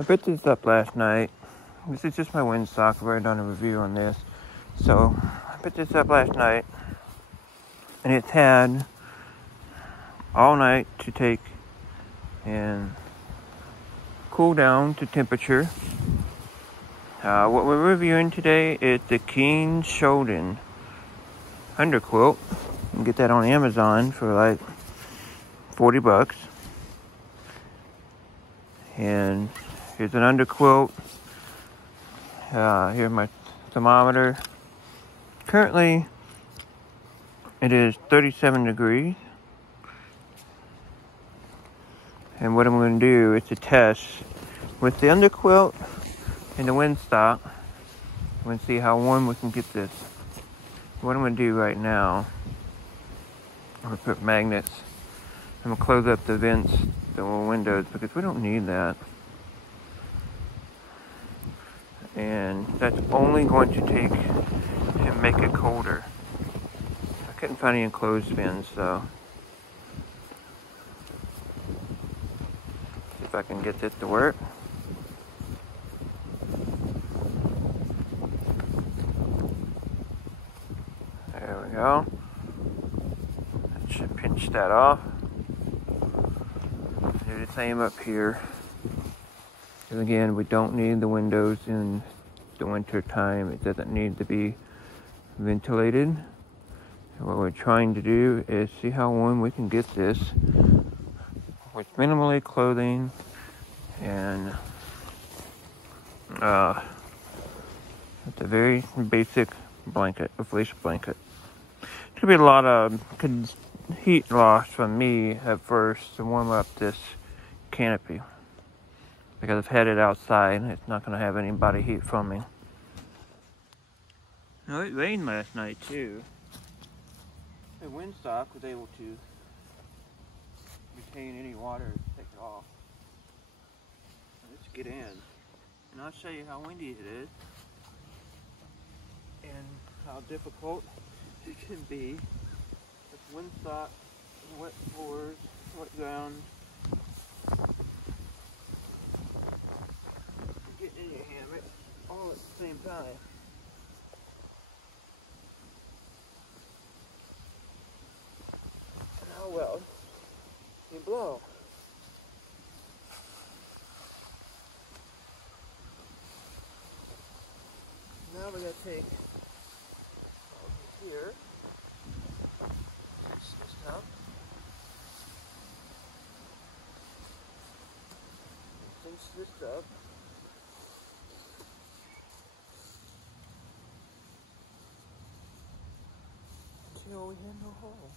I picked this up last night. This is just my windsock. I've already done a review on this. So I picked this up last night, and it's had all night to take and cool down to temperature. What we're reviewing today is the showden underquilt. You can get that on Amazon for like $40. And here's an underquilt. Here's my thermometer. Currently, it is 37 degrees. And what I'm going to do is to test with the underquilt and the windsock. I'm going to see how warm we can get this. What I'm going to do right now, I'm going to put magnets. I'm going to close up the vents, the windows, because we don't need that. And that's only going to take to make it colder. I couldn't find any enclosed vents, so see if I can get this to work. There we go. That should pinch that off. Do the same up here. And again, we don't need the windows in the winter time. It doesn't need to be ventilated. And what we're trying to do is see how warm we can get this with minimally clothing and it's a very basic blanket, a fleece blanket. Could be a lot of heat loss from me at first to warm up this canopy, because I've had it outside. It's not going to have any body heat from me. Now, it rained last night too. The windsock was able to retain any water to take it off. Let's get in, and I'll show you how windy it is and how difficult it can be with windsock, wet floors, wet ground. Get in your hammock all at the same time. And how well you blow. Now we're going to take over here, this up, cinch this up. Until we hit no hole.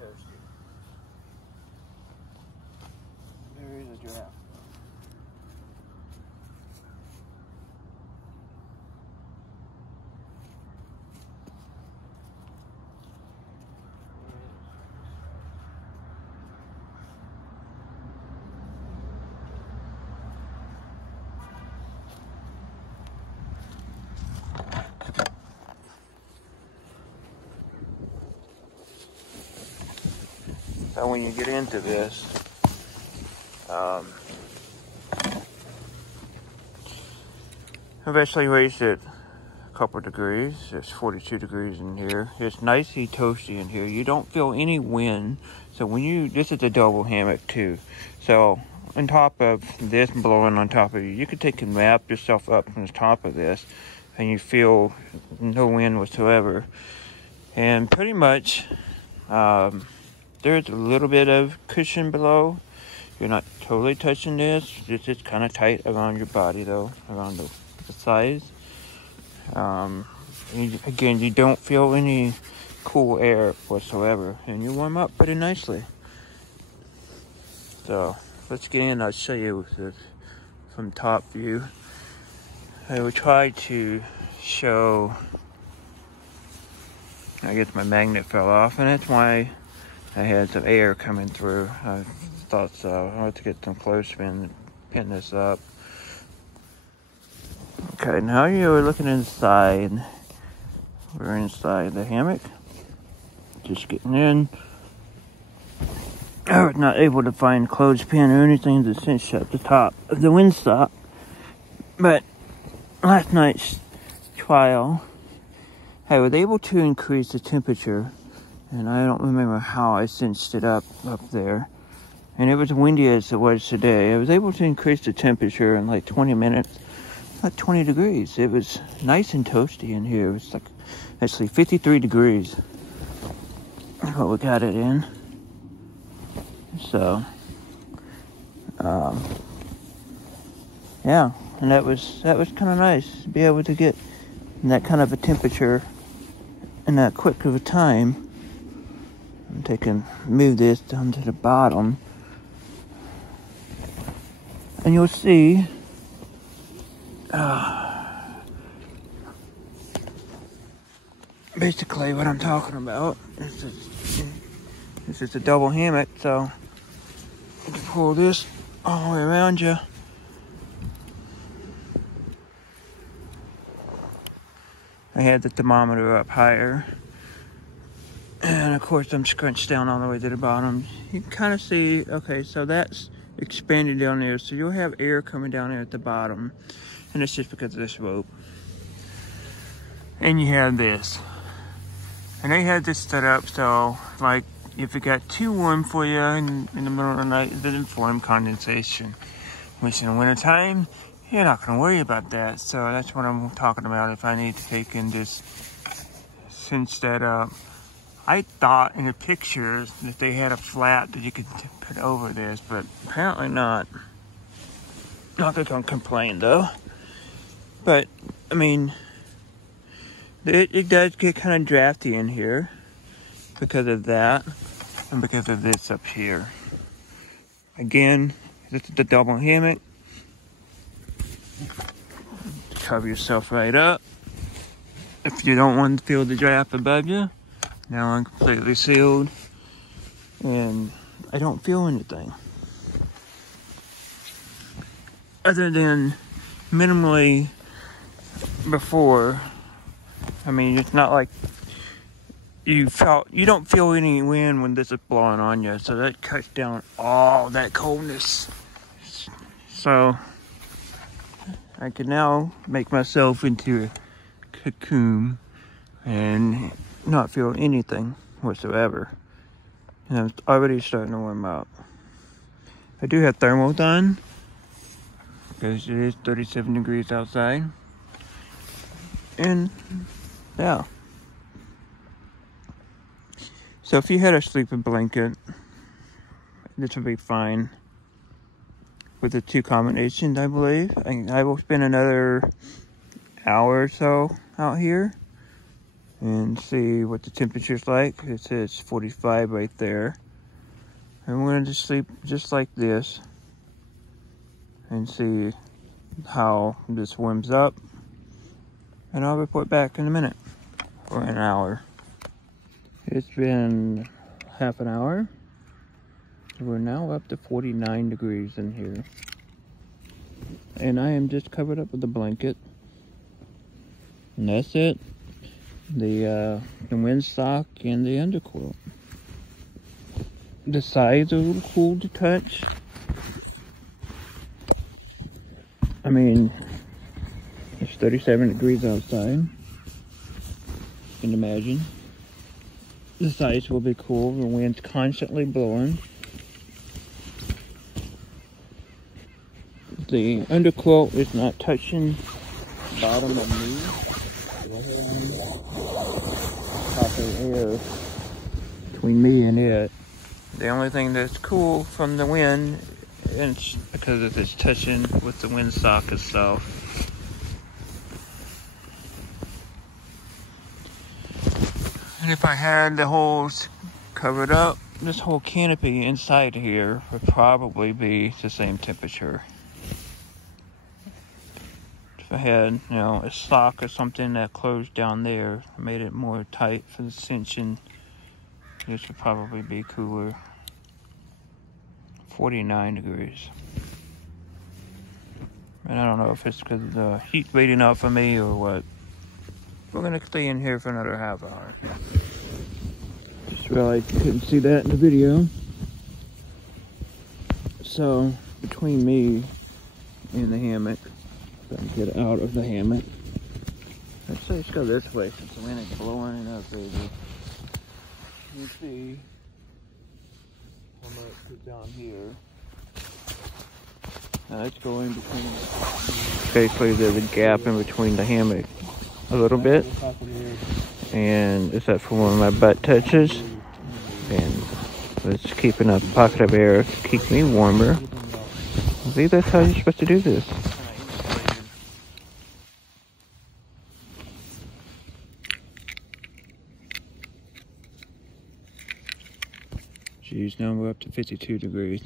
toasty. There is a draft. So when you get into this, I've actually raised it a couple degrees. It's 42 degrees in here. It's nicely toasty in here. You don't feel any wind. So when this is a double hammock too. So on top of this blowing on top of you, you could take and wrap yourself up from the top of this and you feel no wind whatsoever. And pretty much, there's a little bit of cushion below. You're not totally touching this. It's just kind of tight around your body though, around the sides. Again, you don't feel any cool air whatsoever, and you warm up pretty nicely. So let's get in. I'll show you this from top view. I will try to show. I guess my magnet fell off, and that's why I had some air coming through. I thought so. I have to get some clothespin and pin this up. Okay, now you're looking inside. We're inside the hammock. Just getting in. I was not able to find clothespin or anything to cinch up the top of the windsock. But last night's trial, I was able to increase the temperature. And I don't remember how I cinched it up there. And it was windy as it was today. I was able to increase the temperature in like 20 minutes. Like 20 degrees. It was nice and toasty in here. It was like actually 53 degrees. That's what we got it in. So, yeah, and that was kind of nice to be able to get that kind of a temperature in that quick of a time. I can move this down to the bottom, and you'll see. Basically what I'm talking about. This is a double hammock, so you can pull this all the way around you. I had the thermometer up higher, and of course I'm scrunched down all the way to the bottom. You can kind of see, okay, so that's expanded down there, so you'll have air coming down there at the bottom, and it's just because of this rope. And you have this, and they had this set up so like if it got too warm for you in the middle of the night, it doesn't form condensation, which in the winter time you're not going to worry about that. So that's what I'm talking about. If I need to take and just cinch that up. I thought in the pictures that they had a flat that you could put over this, but apparently not. Not that I'm complaining though. But, I mean, it does get kind of drafty in here because of that and because of this up here. Again, this is the double hammock. Cover yourself right up. If you don't want to feel the draft above you. Now I'm completely sealed and I don't feel anything. Other than minimally before. I mean, it's not like you don't feel any wind when this is blowing on you, so that cuts down all that coldness. So I can now make myself into a cocoon and not feel anything whatsoever. And I'm already starting to warm up. I do have thermals on because it is 37 degrees outside. And yeah. So if you had a sleeping blanket, this would be fine with the two combinations, I believe. I will spend another hour or so out here. and see what the temperature's like. It says 45 right there. And we're gonna just sleep just like this and see how this warms up. And I'll report back in a minute, or an hour. It's been half an hour. We're now up to 49 degrees in here. And I am just covered up with a blanket. And that's it. The windsock and the underquilt. The sides are a little cool to touch. I mean, it's 37 degrees outside. You can imagine. The sides will be cool. The wind's constantly blowing. The underquilt is not touching the bottom of me. Popping air between me and it. The only thing that's cool from the wind, and it's because of it's touching with the windsock itself. And if I had the holes covered up, this whole canopy inside here would probably be the same temperature. If I had, you know, a sock or something that closed down there, made it more tight for the cinching, this would probably be cooler. 49 degrees. And I don't know if it's because of the heat waiting out for me or what. We're gonna stay in here for another half hour. Just realized you couldn't see that in the video. So, between me and the hammock, so I can get out of the hammock. Let's say let's go this way since the wind is blowing it up, baby. You see how much is down here. Now let's go in between. Basically, there's a gap in between the hammock a little bit, and except for where my butt touches, and it's keeping a pocket of air to keep me warmer. I think that's how you're supposed to do this. Geez, now we're up to 52 degrees.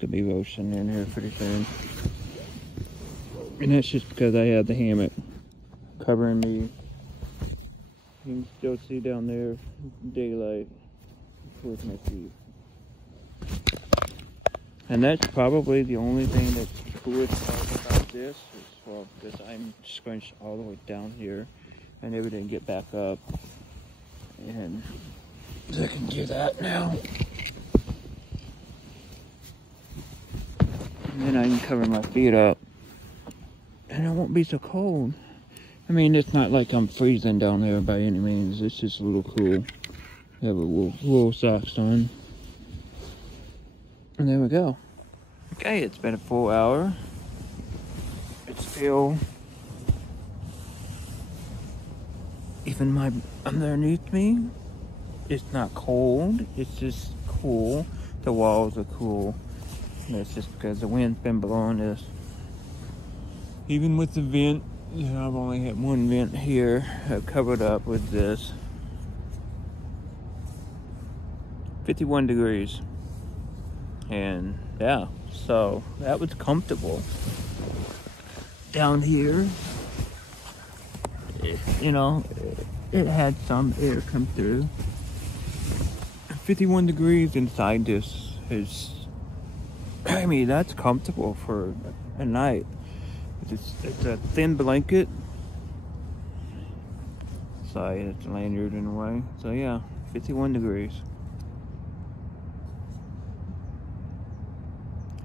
Could be roasting in here pretty soon. And that's just because I have the hammock covering me. You can still see down there daylight towards my feet. And that's probably the only thing that's cool about this is, well, because I'm scrunched all the way down here. I never did get back up. And I can do that now. And then I can cover my feet up. And it won't be so cold. I mean, it's not like I'm freezing down there by any means. It's just a little cool. I have a wool socks on. And there we go. Okay, it's been a full hour. It's still even underneath me. It's not cold. It's just cool. The walls are cool. And it's just because the wind's been blowing this. Even with the vent, you know, I've only had one vent here. I've covered up with this. 51 degrees. And yeah, so that was comfortable. Down here, you know, it had some air come through. 51 degrees inside this is, I mean, that's comfortable for a night. It's a thin blanket. Sorry, it's a lanyard in a way. So yeah, 51 degrees.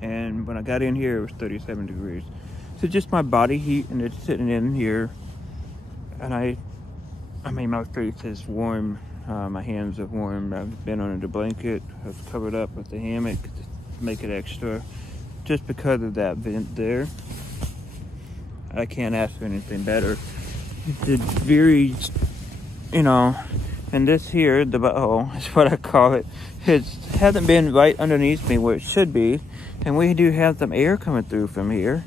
And when I got in here, it was 37 degrees. So just my body heat, and it's sitting in here. And I mean, my face is warm. My hands are warm. I've been under the blanket. I've covered up with the hammock to make it extra. Just because of that vent there. I can't ask for anything better. It's very, you know, and this here, the butthole, is what I call it. It hasn't been right underneath me where it should be. And we do have some air coming through from here.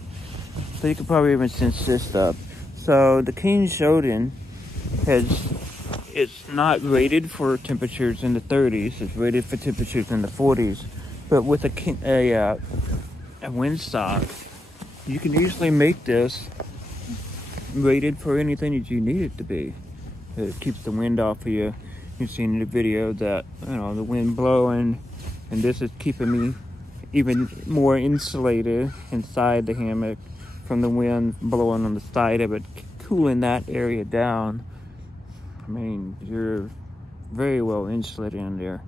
So you could probably even sense this stuff. So the King Showden it's not rated for temperatures in the 30s. It's rated for temperatures in the 40s. But with a windsock, you can easily make this rated for anything that you need it to be. It keeps the wind off of you. You've seen in the video that, you know, the wind blowing, and this is keeping me even more insulated inside the hammock from the wind blowing on the side of it, cooling that area down. I mean, you're very well insulated in there.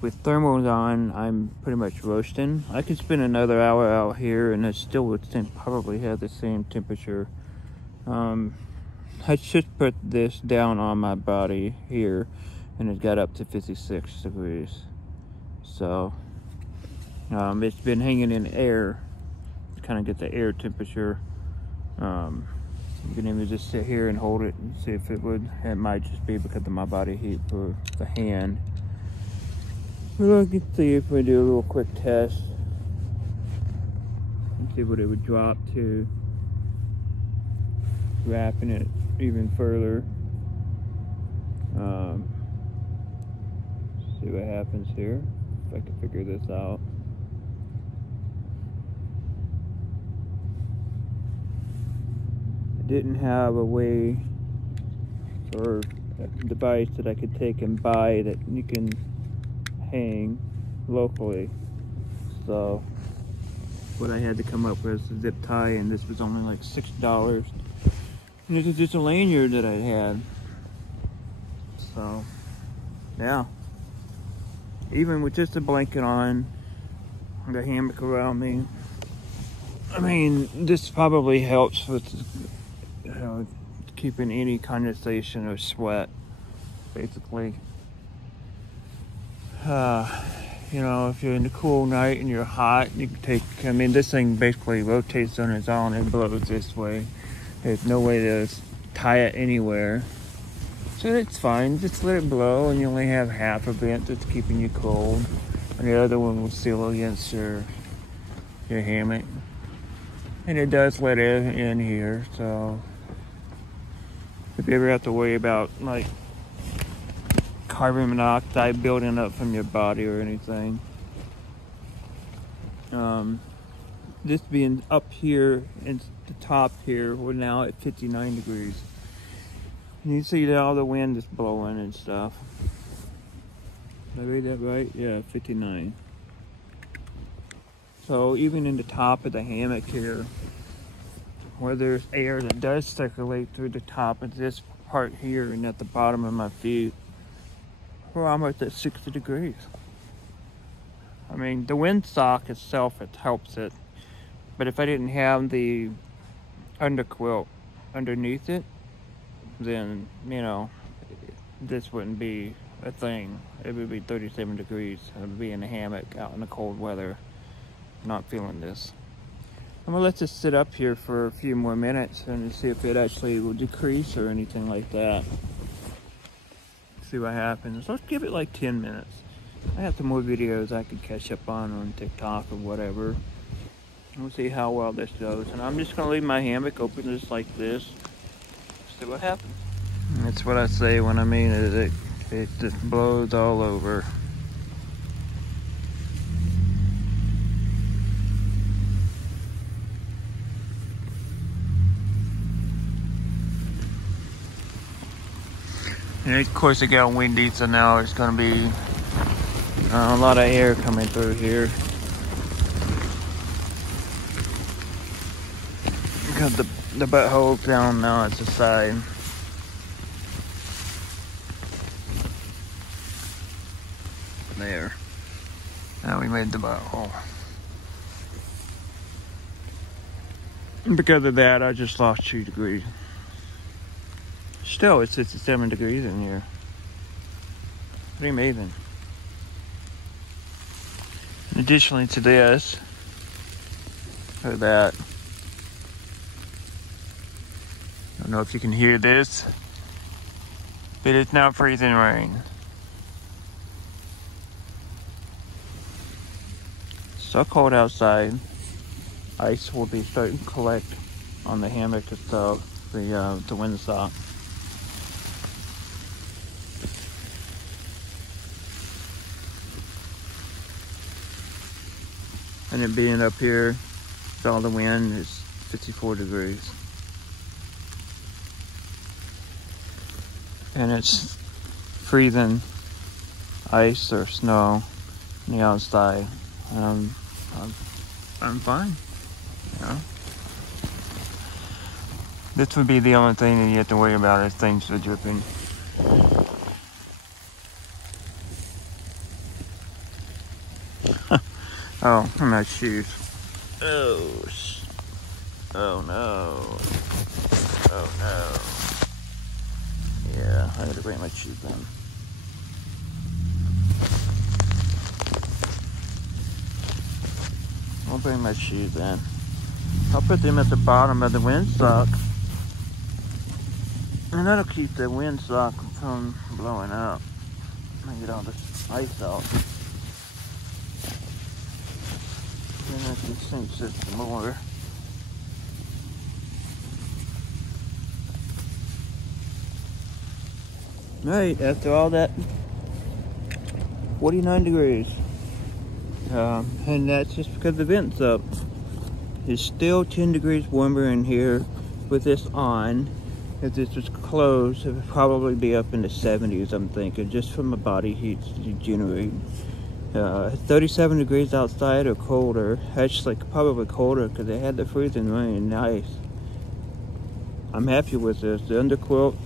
With thermals on, I'm pretty much roasting. I could spend another hour out here and it still would probably have the same temperature. I just put this down on my body here and it got up to 56 degrees. So it's been hanging in air to kind of get the air temperature. You can even just sit here and hold it and see if it would. It might just be because of my body heat for the hand. Well, let's see if we do a little quick test and see what it would drop to. Wrapping it even further. See what happens here. If I can figure this out. I didn't have a way or a device that I could take and buy that you can hang locally. So what I had to come up with was a zip tie, and this was only like $6. And this is just a lanyard that I had. So yeah, even with just a blanket on, the hammock around me, I mean, this probably helps with, you know, keeping any condensation or sweat, basically. You know, if you're in a cool night and you're hot, you can take, I mean, this thing basically rotates on its own and blows this way. There's no way to tie it anywhere. So it's fine, just let it blow, and you only have half of it that's keeping you cold. And the other one will seal against your hammock. And it does let air in here, so if you ever have to worry about like carbon monoxide building up from your body or anything. This being up here and the top here, we're now at 59 degrees. And you see that all the wind is blowing and stuff. Did I read that right? Yeah, 59. So even in the top of the hammock here, where there's air that does circulate through the top of this part here and at the bottom of my feet, we're almost at 60 degrees. I mean, the windsock itself, it helps it. But if I didn't have the underquilt underneath it, then, you know, this wouldn't be a thing. It would be 37 degrees. I would be in a hammock out in the cold weather, not feeling this. I'm gonna let this sit up here for a few more minutes and see if it actually will decrease or anything like that. See what happens. Let's give it like 10 minutes. I have some more videos I could catch up on TikTok or whatever. We'll see how well this goes. And I'm just gonna leave my hammock open just like this. See what happens. That's what I say when I mean it. It just blows all over. And of course it got windy, so now it's going to be a lot of air coming through here. Because the butthole's down now, it's the side. There. Now we made the butthole. And because of that, I just lost 2 degrees. Still, it's 67 degrees in here. Pretty amazing. Additionally to this, or that, I don't know if you can hear this, but it's now freezing rain. So cold outside. Ice will be starting to collect on the hammock itself, the windsock. And it being up here with all the wind, it's 54 degrees. And it's freezing ice or snow on the outside. And I'm fine, you know. This would be the only thing that you have to worry about is things are dripping. Oh, my shoes. Oh no. Oh no. Yeah, I gotta bring my shoes in. I'll bring my shoes in. I'll put them at the bottom of the windsock. And that'll keep the windsock from blowing up. I get all this ice out. Then I can sink this more. Right, after all that, 49 degrees. And that's just because the vent's up. It's still 10 degrees warmer in here with this on. If this was closed, it would probably be up in the 70s, I'm thinking, just from the body heat generating. 37 degrees outside or colder. Actually, probably colder because they had the freezing rain and ice. I'm happy with this. The underquilt,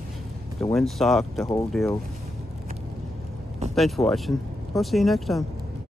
the windsock, the whole deal. Thanks for watching. I'll see you next time.